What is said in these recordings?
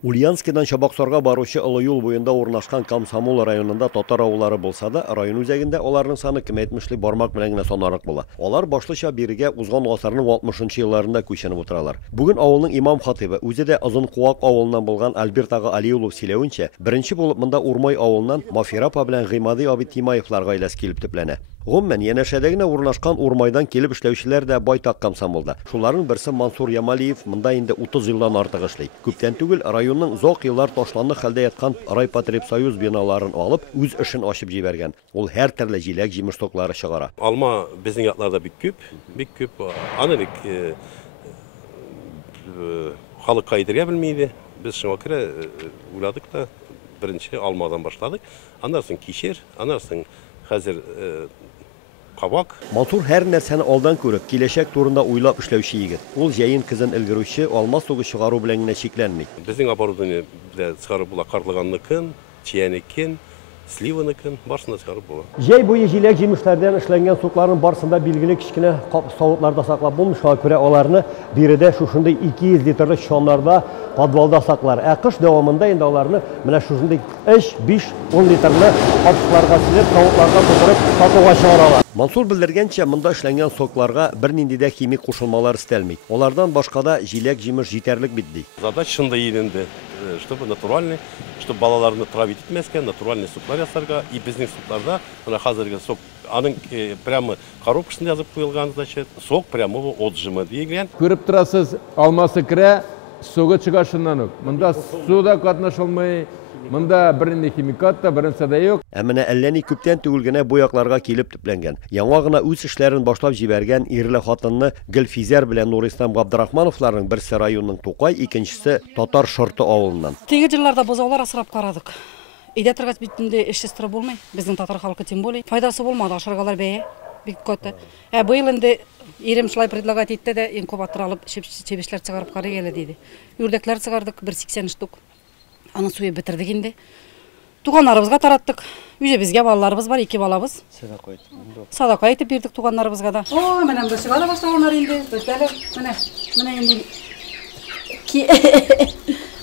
Ульяновскидан Чабаксарга баручы олы юл буенда урнашкан Комсомол районында татар авыллары булса да, район үзәгендә аларның саны кимәйтмешле бармак белән генә санарлык була. Алар башлыча бирегә узган гасырның 60-нчы елларында күченеп утыралар. Бүген авылның имам хатибы үзе дә Озын Куак авылыннан булган Альберт ага Алиулов сөйләвенчә, беренче булып монда Урмай авылыннан Мафира апа белән Гыймади абый Тимаевлар гаиләсе килеп төпләнә. Гомумән, янәшәдә урнашкан урмайдан килеп эшләүчеләр дә байтак комсомолда. Шуларның берсе Мансур Ямалиев монда инде 30 елдан артык эшли. Күптән түгел районның зак еллар ташланлык хәлдә яткан Райпотребсоюз биналарын алып, үз эшен ачып җибәргән. Ул һәр төрле җиләк җимеш токлары чыгара. Алма безнең якларда бик күп. Аны халык кайдырга белмәйди. Без шуңа күрә уйладык та беренче алмадан башладык. Аннан соң кишер, аннан соң хәзер кабак. Мансур һәр нәрсәне алдан күреп, киләчәк турында уйлап эшләүче егет. Ул җәен кызын өлгерүче, алма сугы чыгару белән генә шикләнми. Безнең оборудование белән чыгарып була, карлыганныкын, чиянекен, сливаныкын, барсына чыгарып була. Җәй буе җиләк җимешләрдән эшләнгән сукларның барсында билгеле кичкенә савытларда саклап булмышка күрә аларны биредә шушындый 200 литрлык чаннарда подвалда саклар. Ә кыш дәвамында инде аларны менә шушындый 5-10 литрлы капсуларга силеп, савытларга тутырып сатуга чыгаралар. Мансур белдергәнчә, монда эшләнгән сокларга бернинди дә химик кушылмалар истәлми. Алардан башка да җиләк җимеш җитәрлек бит ди. Задача шунда инде, чтобы натуральный, чтобы балаларны травить итмәскә, натуральный суклар ясарга, и безнең сукларда менә хәзерге сок, аның прямо коробкасында язып куелган, значит, сок прямо отжимы дигән. Күреп торасыз, алмасы кирә, суга чыга шуннан ук. Монда суда катнашылмый, монда бернинди химикат та, бернәрсә дә юк. Ә менә әллә ни күптән түгел генә бу якларга килеп төпләнгән. Яңа гына үз эшләрен башлап җибәргән ирле хатынны Гөлфизәр белән Нурислам Габдрахмановларның берсе районның Тукай, икенчесе Татар Шорты авылыннан. Теге җилләрдә бозаулар асрап карадык. Өйдә торгач битендә эшчестер булмый. Безнең татар халкы тем более файдасы булмады, ашыргалар бәя бик көтә. Ә бу ел инде ирем шулай предлагать итте дә инкубатор алып чебешләр чыгарып карый әле диде. Үрдәкләр чыгардык 180 штук. Аны суеп бетердик инде. Туганнарыбызга тараттык. Үзе безгә балаларыбыз бар, 2 балабыз. Садака әйтеп бирдек туганнарыбызга да. О, менә бу чыгара башлаганнар инде. Бездәле менә инде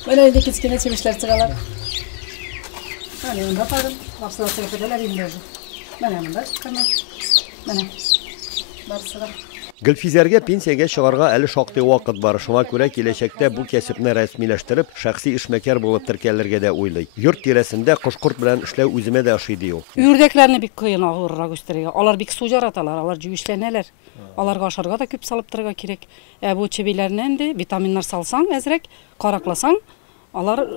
менә инде кичкенә чебешләр чыгалар. Менә монда парым, барсына сәфәрләр инде. Менә монда чыкканнар. Менә барсыга. Гөлфизәргә пенсиягә чыгарга әле шактый вакыт бар. Шуңа күрә киләчәктә бу кәсепне рәсмиләштереп, шәхси эшмәкәр булып теркәлергә дә уйлый. Йорт тирәсендә кош-корт белән эшләү үземә дә ошый ди ул. Үрдәкләрне бик кыен агырырга үстерергә. Алар бик су жараталар, алар җүешләнәләр. Аларга ашарга да күп салып торырга кирәк. Ә бу чебиләрнән дә витаминнар салсаң, әзрәк каракласаң, алар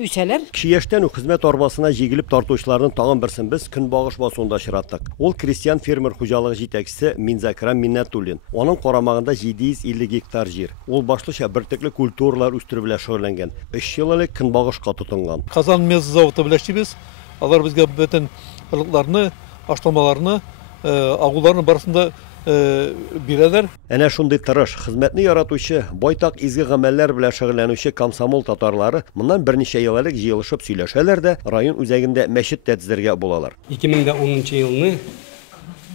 үсәләр. Кичә яшьтән үк хезмәт арбасына җигелеп тартучыларның тагын берсен без көнбагыш басуында очраттык. Ул крестьян фермер хуҗалыгы җитәкчесе Минзакрам Миннәтуллин. Аның карамагында 750 гектар җир. Ул башлыча бертөкле культуралар үстерү белән шөгыльләнгән. 3 ел элек көнбагышка тотынган. Казан мез заводы белән эшлибез. Алар безгә бөтен халыкларны, ашламаларны, агуларны барысында бирәләр. Әнә шундый тырыш, хезмәтне яратучы, байтак изге гамәлләр белән шөгыльләнүче комсомол татарлары моннан берничә ел элек җыелышып сөйләшәләр дә район үзәгендә мәчет төзергә булалар. 2010 елны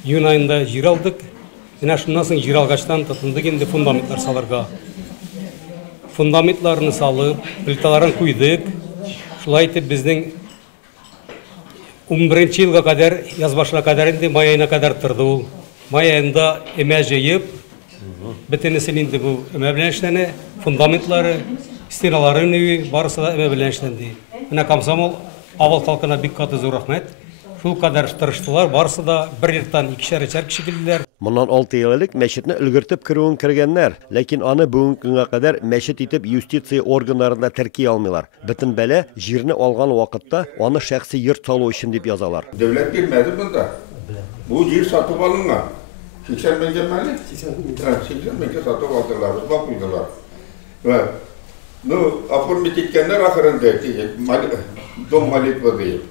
июнь айында җир алдык. Менә шуннан соң җир алгачтан тотындык инде фундаментлар салырга. Фундаментларны салып, плиталарын куйдык. Шулай итеп безнең 11 елга кадәр, яз башына кадәр инде май аена кадәр торды ул. Май аенда эмә җыеп, бөтенесен инде бу эмә белән эшләнә, фундаментлары, стеналары барысы да эмә белән эшләнде. Менә комсомол авыл халкына бик каты зур рәхмәт. Шул кадәр тырыштылар, барысы да бер йорттан 2-3 кеше килделәр. Моннан 6 ел элек мәчетне өлгертеп кирүен кергәннәр, ләкин аны бүгенге көнгә кадәр мәчет итеп юстиция органнарында терки алмыйлар. Бөтен бәлә җирне алган вакытта аны шәхси йорт салу өчен дип язалар. Дәүләт бирмәде монда. Бу җир сатып алынган. 80 меңгә мәле? 80 меңгә сатып алдылар, бак куйдылар. Ва, ну, оформить иткәннәр ахырында дом молитва дип.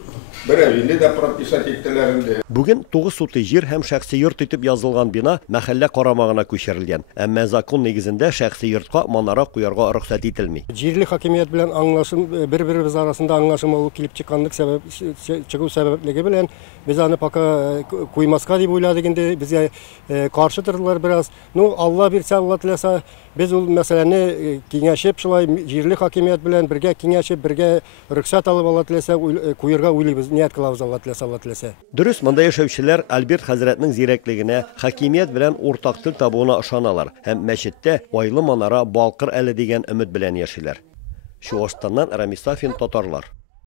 bir evini de прописать еттеләр инде. Бүген 9 суты җир һәм шәхси йорт итеп язылган бина мәхәллә карамагына күчерелгән. Әмма закон нигезендә шәхси йортка манара куярга рөхсәт ителми. Җирле хакимият белән аңлашым, бер-беребез арасында аңлашым алу килеп чыкканлык чыгу сәбәплеге белән без аны пока куймаска дип уйладык инде. Безгә каршы тордылар бераз. Ну, Алла бирсә, Алла теләсә, без ул мәсьәләне киңәшеп, шулай җирле хакимият белән бергә киңәшеп, бергә рөхсәт алып, Алла теләсә, куярга уйлыйбыз. Ният кылабыз, Алла теләсә, Алла теләсә. Дөрес, монда яшәүчеләр Альберт хәзрәтнең зирәклегенә, хакимият белән уртак тел табуына ышаналар һәм мәчеттә айлы манара балкыр әле дигән өмет белән яшиләр. Чуашстаннан Рамис Сафин, татарлар.